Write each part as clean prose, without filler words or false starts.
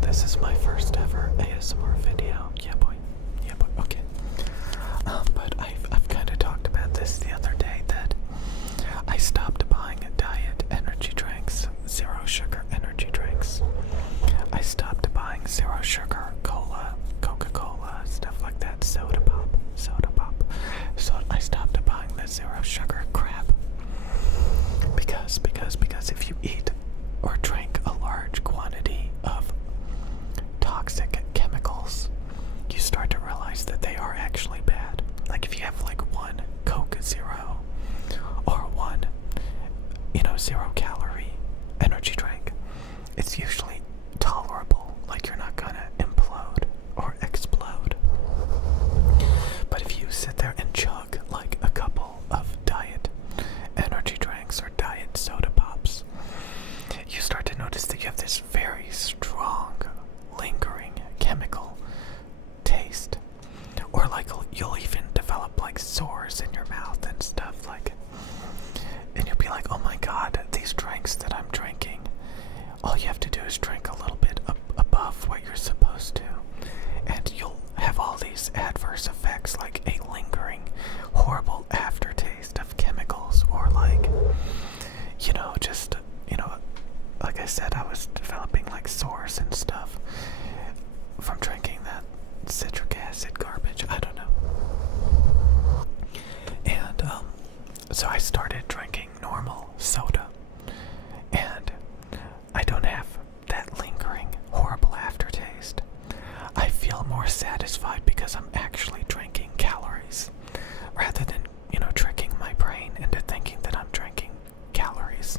This is my first ever ASMR video. Yeah, boy. Yeah, boy. Okay. But I've kind of talked about this the other day that I stopped buying diet energy drinks, zero sugar energy drinks. I stopped buying zero sugar cola, Coca-Cola, stuff like that, soda pop. So I stopped buying the zero sugar crap because if you eat or drink a large quantity of toxic chemicals, you start to realize that they are actually bad. Like if you have like one Coke Zero or one, zero calorie energy drink, it's usually tolerable. Like you're not gonna implode or explode. But if you sit there and chug like a couple of diet energy drinks or diet soda pops, you start to notice that you have this very strong, lingering chemical taste. Or like you'll even develop like sores in your mouth and stuff and you'll be like, oh my god, these drinks that I'm drinking, all you have to do is drink a little bit above what you're supposed to, and you'll have all these adverse effects like a lingering, horrible aftertaste of chemicals, or like, like I said, I was developing like sores and stuff from drinking that citric acid garbage. I don't know. And so I started drinking normal soda, and I don't have that lingering horrible aftertaste. I feel more satisfied because I'm actually drinking calories rather than, tricking my brain into thinking that I'm drinking calories.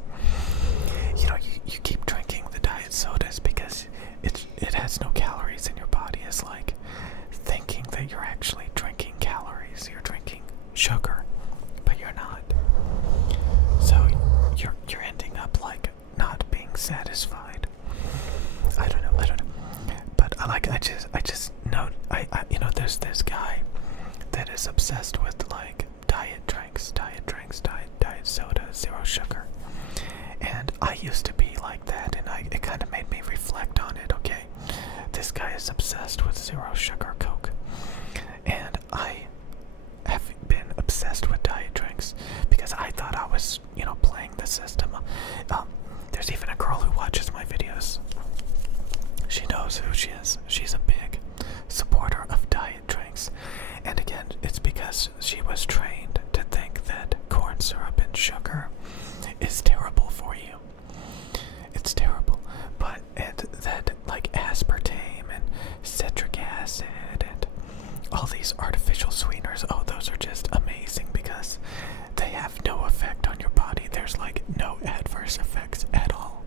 You keep drinking the diet sodas because it has no calories, and your body is like thinking that you're actually drinking calories. You're drinking sugar, but you're not. So you're ending up like not being satisfied. I don't know. But I just know there's this guy that is obsessed with like diet drinks, diet soda, zero sugar. And I used to be like that, and it kind of made me reflect on it. Okay, this guy is obsessed with zero sugar Coke, and I have been obsessed with diet drinks because I thought I was, playing the system. There's even a girl who watches my videos. She knows who she is. She's a big supporter of diet drinks. And again, it's because she was trained to think that corn syrup and sugar is terrible for you. It's terrible. And that like aspartame and citric acid and all these artificial sweeteners, oh, those are just amazing because they have no effect on your body. There's like no adverse effects at all.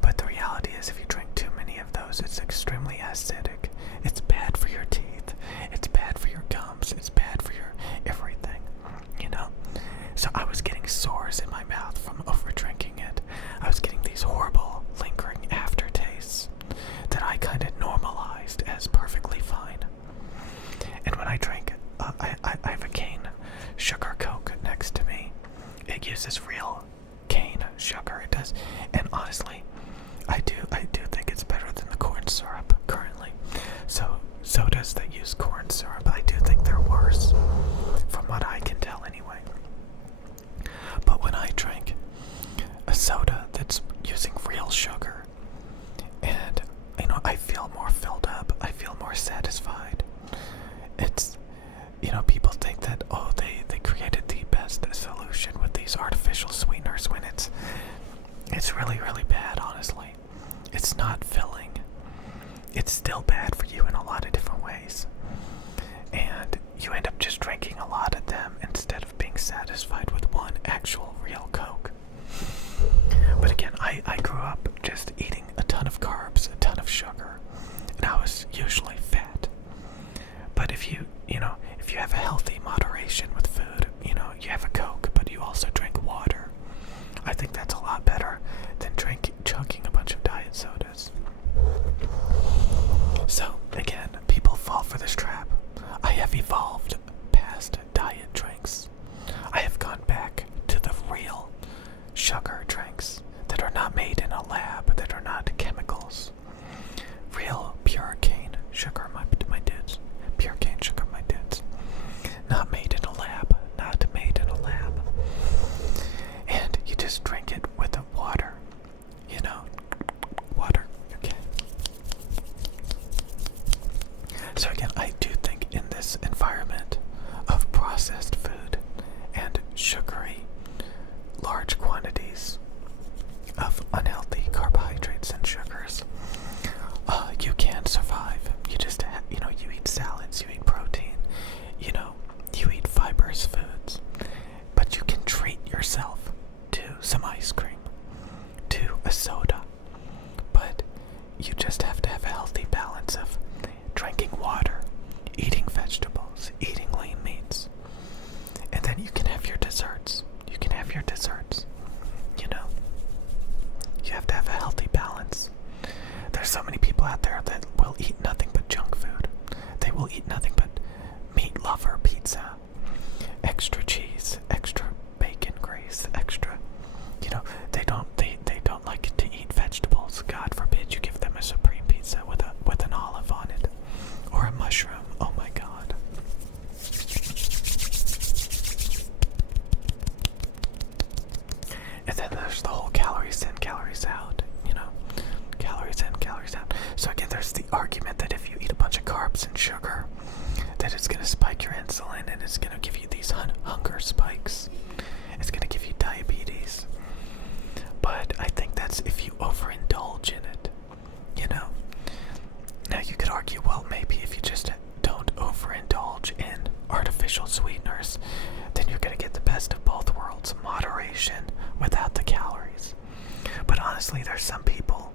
But the reality is, if you drink too many of those, it's extremely acidic. It's bad for your teeth. It's bad for your gums. It's bad for your everything, So I was getting sores in my mouth from over drinking it. I was getting these horrible, lingering aftertastes that I kind of normalized as perfectly fine. And when I drink, I have a cane sugar Coke next to me. It uses real cane sugar. It does, and honestly, I do think it's better than the corn syrup currently. So sodas that use corn syrup, I do think they're worse, from what I can tell anyway. But when I drink a soda that's using real sugar, and I feel more filled up, I feel more satisfied. It's people think that, oh, they created the best solution with these artificial sweeteners when it's really, really bad, honestly. It's not filling. It's still bad for you in a lot of different ways. And you end up just drinking a lot of them instead of being satisfied with one actual real Coke. But again, I grew up just eating a ton of carbs, a ton of sugar, and I was usually fat. But if you have a healthy moderation with food, you have a Coke, but you also drink water, I think that's a lot better than chugging a bunch of diet sodas. So, again, people fall for this trap. I have evolved past diet drinks. I have gone back to the real sugar drinks that are not made in a lab, that are not chemicals. soda. But you just have to have a healthy balance of drinking water, eating vegetables, eating lean meats. And then you can have your desserts. You can have your desserts. You know, you have to have a healthy balance. There's so many people out there that will eat nothing but junk food. They will eat nothing but meat lover pizza, extra cheese, extra bacon grease, extra, you know, they don't like to eat vegetables. God forbid you give them a supreme pizza with an olive on it or a mushroom. Oh my God. And then there's the whole calories in, calories out, you know, calories in, calories out. So again, there's the argument that if you eat a bunch of carbs and sugar, that it's going to spike your insulin and it's going to give you these hunger spikes. It's going to give you diabetes. But I think that's if you overindulge in it, you know. Now you could argue, well, maybe if you just don't overindulge in artificial sweeteners, then you're going to get the best of both worlds, moderation without the calories. But honestly, there's some people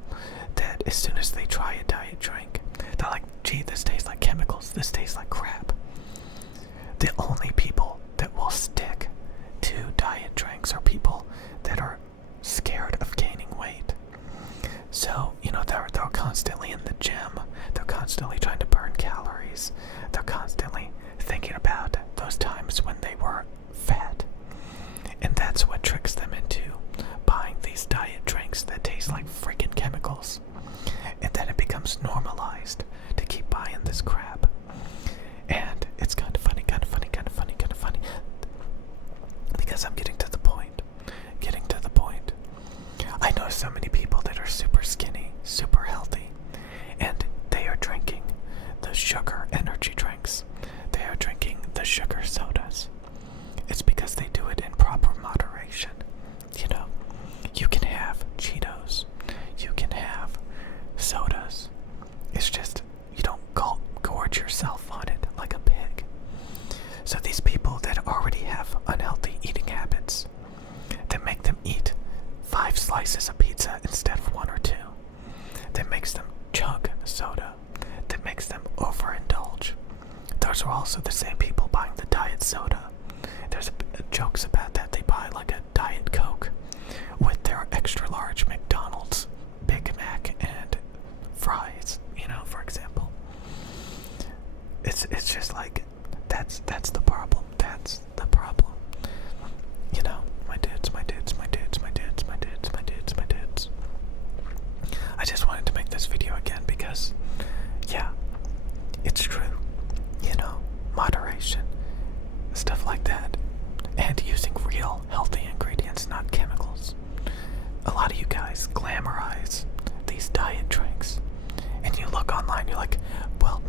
that as soon as they try a diet drink, they're like, gee, this tastes like chemicals, this tastes like crap. The only people that will stick to diet drinks are people that are scared of gaining weight. So, you know, they're constantly in the gym, they're constantly trying to burn calories, they're constantly thinking about those times when they were fat. And that's what tricks them into buying these diet drinks that taste like freaking chemicals. And then it becomes normalized to keep buying this crap. And it's kind of funny, because I'm getting to the point. I know so many people that are super skinny, super healthy, and they are drinking the sugar energy drinks. They are drinking the sugar sodas. It's because they do it in proper moderation. You know, you can have Cheetos, you can have sodas. It's just, you don't gorge yourself on it like a pig. So these people that already have unhealthy eating habits, that make them eat 5 slices of pizza instead of 1 or 2, that makes them chug soda, that makes them overindulge. Those are also the same people buying the diet soda. There's jokes about that. They buy like a Diet Coke with their extra large McDonald's Big Mac and fries, you know, for example. It's just like, that's the problem. That's the problem. You know, my dudes. I just wanted to make this video again because, yeah, it's true. You know, moderation, stuff like that, and using real healthy ingredients, not chemicals. A lot of you guys glamorize these diet drinks, and you look online, you're like, well,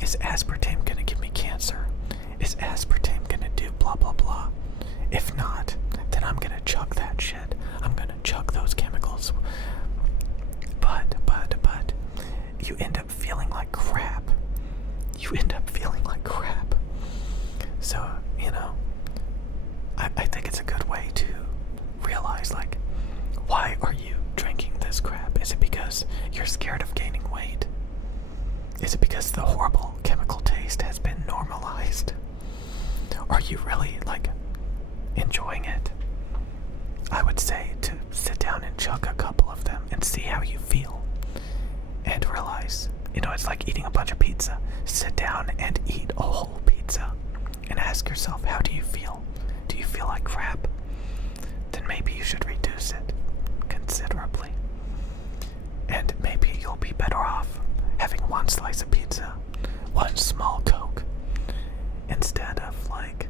is aspartame gonna give me cancer? Is aspartame gonna do blah blah blah? If not, then I'm gonna chug that shit. I'm gonna chug those chemicals. But you end up feeling like crap. So, you know, I think it's a good way to realize, like, why are you drinking this crap? Is it because you're scared of gaining weight? Is it because the horrible chemical taste has been normalized? Are you really, like, enjoying it? I would say to sit down and chug a couple of them and see how you feel. And realize, you know, it's like eating a bunch of pizza. Sit down and eat a whole pizza and ask yourself, how do you feel? Do you feel like crap? Then maybe you should reduce it considerably. And maybe you'll be better off having 1 slice of pizza, 1 small Coke, instead of like